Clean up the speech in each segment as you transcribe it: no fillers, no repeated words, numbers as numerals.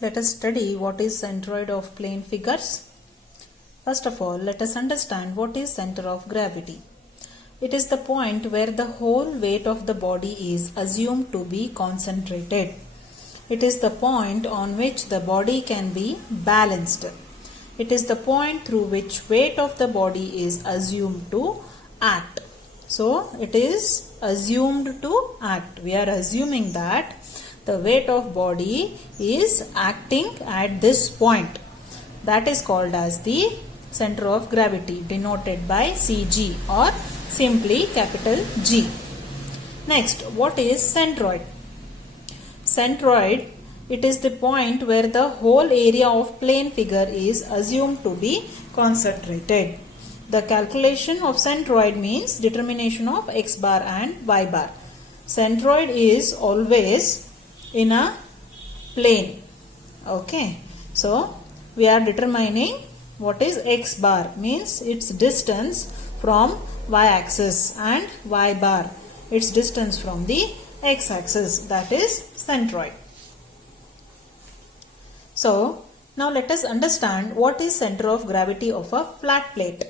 Let us study what is centroid of plane figures. First of all, let us understand what is center of gravity. It is the point where the whole weight of the body is assumed to be concentrated. It is the point on which the body can be balanced. It is the point through which weight of the body is assumed to act. So, it is assumed to act. We are assuming that the weight of body is acting at this point. That is called as the center of gravity, denoted by CG or simply capital G. Next, what is centroid? Centroid, it is the point where the whole area of plane figure is assumed to be concentrated. The calculation of centroid means determination of x bar and y bar. Centroid is always in a plane. Okay, so we are determining what is x bar, means its distance from y axis, and y bar, its distance from the x axis, that is centroid. So now let us understand what is center of gravity of a flat plate.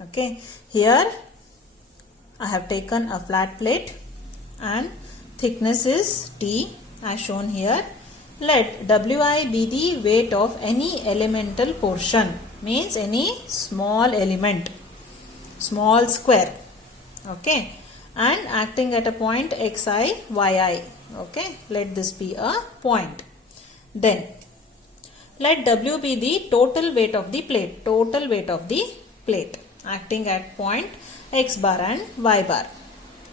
Okay, here I have taken a flat plate and thickness is T as shown here. Let Wi be the weight of any elemental portion, means any small element, small square. Okay, and acting at a point xi, yi. Okay, let this be a point. Then let W be the total weight of the plate, total weight of the plate, acting at point x bar and y bar.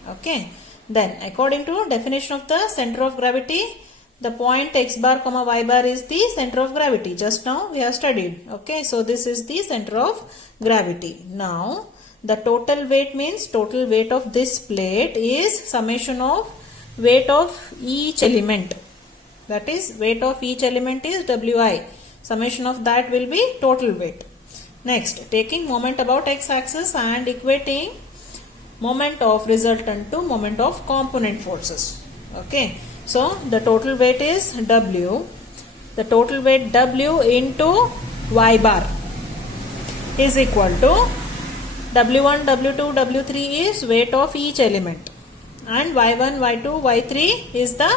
Okay, then according to definition of the center of gravity, the point x bar comma y bar is the center of gravity. Just now we have studied. Okay, so this is the center of gravity. Now the total weight means total weight of this plate is summation of weight of each element. That is, weight of each element is Wi. Summation of that will be total weight. Next, taking moment about x axis and equating moment of resultant to moment of component forces. Okay, so the total weight is W. The total weight W into y bar is equal to W1, W2, W3 is weight of each element, and Y1, Y2, Y3 is the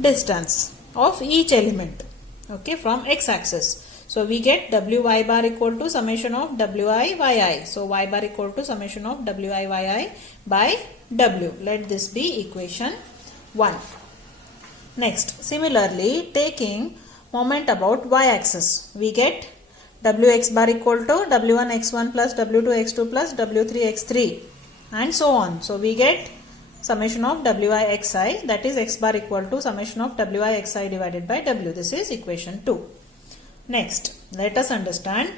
distance of each element, okay, from x axis. So we get Wy bar equal to summation of Wi yi. So y bar equal to summation of Wi yi by W. Let this be equation 1. Next, similarly, taking moment about y axis, we get Wx bar equal to W1 x1 plus W2 x2 plus W3 x3 and so on. So we get summation of Wi xi, that is x bar equal to summation of Wi xi divided by W. This is equation 2. Next, let us understand.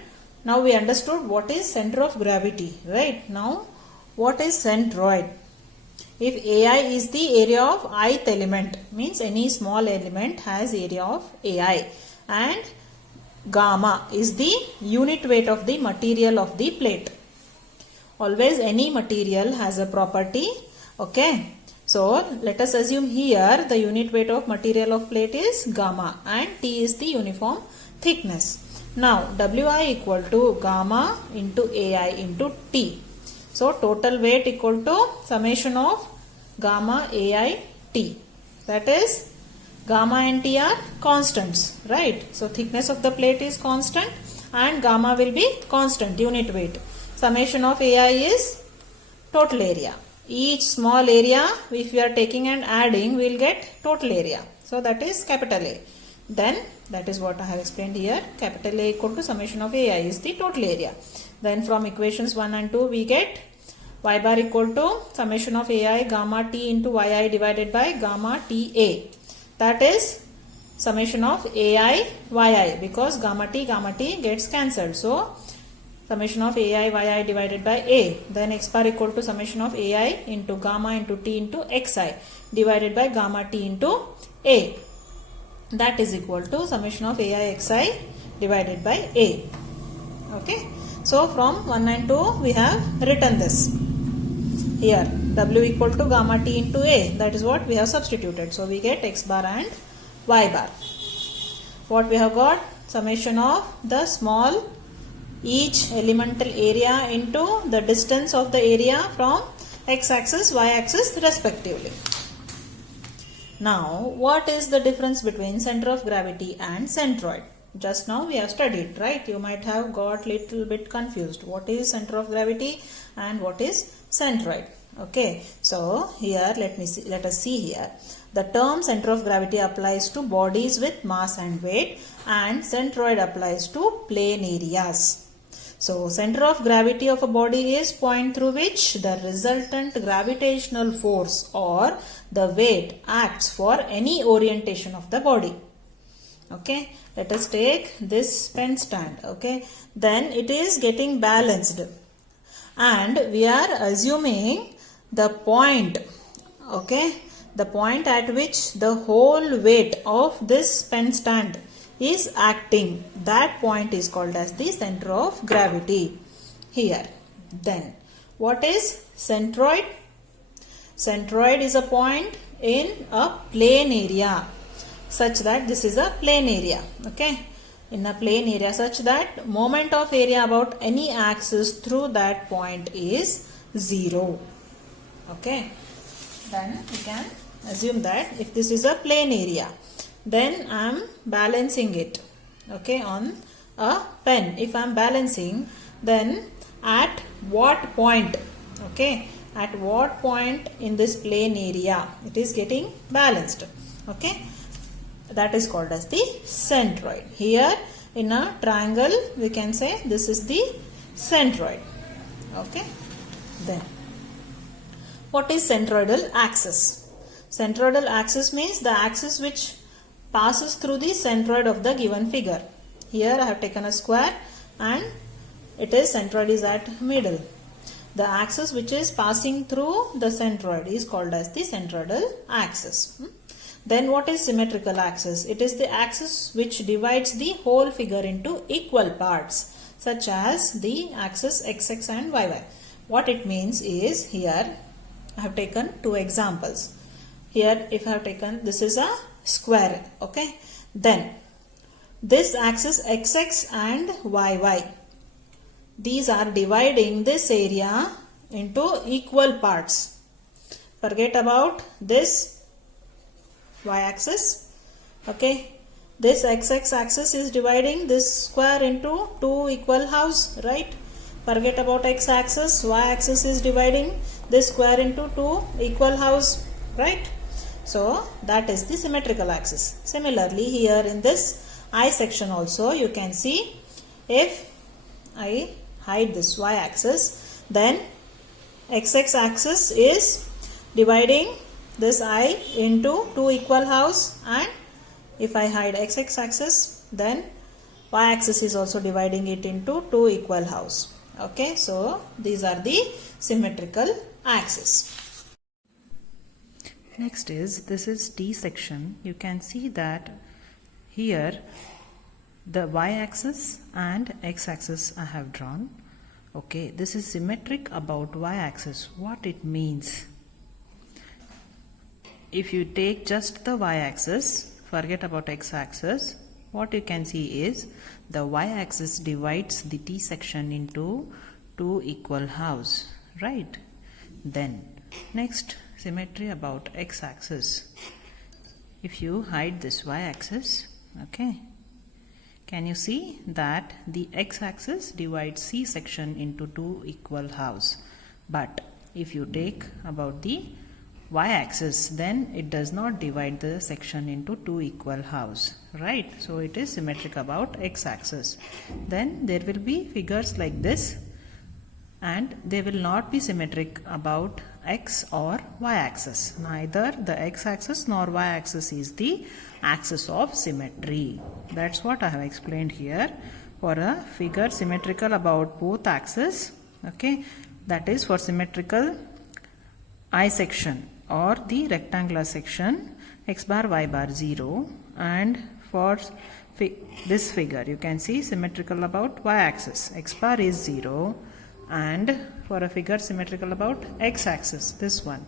Now we understood what is center of gravity, right? Now, what is centroid? If Ai is the area of ith element, means any small element has area of Ai, and gamma is the unit weight of the material of the plate. Always any material has a property. Okay, so let us assume here the unit weight of material of plate is gamma and T is the uniform thickness. Now Wi equal to gamma into Ai into T. So total weight equal to summation of gamma Ai T. That is, gamma and T are constants, right? So thickness of the plate is constant and gamma will be constant, unit weight. Summation of Ai is total area. Each small area, if we are taking and adding, we will get total area. So that is capital A. Then that is what I have explained here. Capital A equal to summation of Ai is the total area. Then from equations 1 and 2 we get y bar equal to summation of Ai gamma T into yi divided by gamma Ta. That is summation of Ai yi, because gamma T gets cancelled. So summation of Ai yi divided by A. Then x bar equal to summation of Ai into gamma into T into xi divided by gamma T into A. That is equal to summation of Ai xi divided by A. Okay. So from 1 and 2 we have written this. Here W equal to gamma T into A. That is what we have substituted. So we get x bar and y bar. what we have got? Summation of the small each elemental area into the distance of the area from x-axis, y-axis respectively. Now, what is the difference between center of gravity and centroid? Just now we have studied, right? You might have got little bit confused. What is center of gravity and what is centroid? Okay, so here let us see here. The term center of gravity applies to bodies with mass and weight, and centroid applies to plane areas. So, center of gravity of a body is point through which the resultant gravitational force or the weight acts for any orientation of the body. Okay, let us take this pen stand. Okay, then it is getting balanced, and we are assuming the point. Okay, the point at which the whole weight of this pen stand is acting, that point is called as the center of gravity here. Then what is centroid? Centroid is a point in a plane area, such that this is a plane area. Okay, in a plane area such that moment of area about any axis through that point is 0. Okay, then we can assume that if this is a plane area, then I am balancing it, okay, on a pen. If I am balancing, then at what point, okay, at what point in this plane area it is getting balanced, okay, that is called as the centroid. Here in a triangle we can say this is the centroid. Okay, then what is centroidal axis? Centroidal axis means the axis which passes through the centroid of the given figure. Here I have taken a square and it is centroid is at middle. The axis which is passing through the centroid is called as the centroidal axis. Then what is symmetrical axis? It is the axis which divides the whole figure into equal parts, such as the axis xx and yy. What it means is, here I have taken two examples. Here if I have taken, this is a square, okay, then this axis xx and yy, these are dividing this area into equal parts. Forget about this y-axis, okay, this xx axis is dividing this square into two equal halves, right? Forget about x-axis, y-axis is dividing this square into two equal halves, right? So that is the symmetrical axis. Similarly, here in this I section also you can see, if I hide this y-axis, then xx axis is dividing this I into two equal halves, and if I hide xx axis, then y-axis is also dividing it into two equal halves. Okay, so these are the symmetrical axis. Next is, this is T section. You can see that here the y-axis and x-axis I have drawn. Okay, this is symmetric about y-axis. What it means? If you take just the y-axis, forget about x-axis, what you can see is the y-axis divides the T section into two equal halves, right? Then next, symmetry about x-axis. If you hide this y-axis, okay, can you see that the x-axis divides C section into two equal halves? But if you take about the y-axis, then it does not divide the section into two equal halves, right? So it is symmetric about x-axis. Then there will be figures like this, and they will not be symmetric about x or y-axis. Neither the x-axis nor y-axis is the axis of symmetry. That's what I have explained here. For a figure symmetrical about both axes, okay, that is for symmetrical I section or the rectangular section, x bar y bar 0, and for this figure you can see symmetrical about y-axis, x bar is 0, and for a figure symmetrical about x-axis, this one,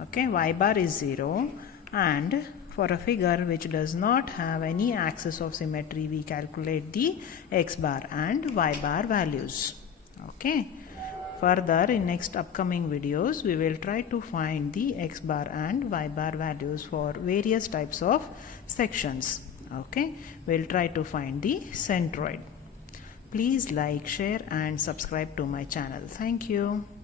okay, y bar is 0, and for a figure which does not have any axis of symmetry, we calculate the x bar and y bar values. Okay. Further, in next upcoming videos, we will try to find the x bar and y bar values for various types of sections. Okay, we'll try to find the centroid. Please like, share and subscribe to my channel. Thank you.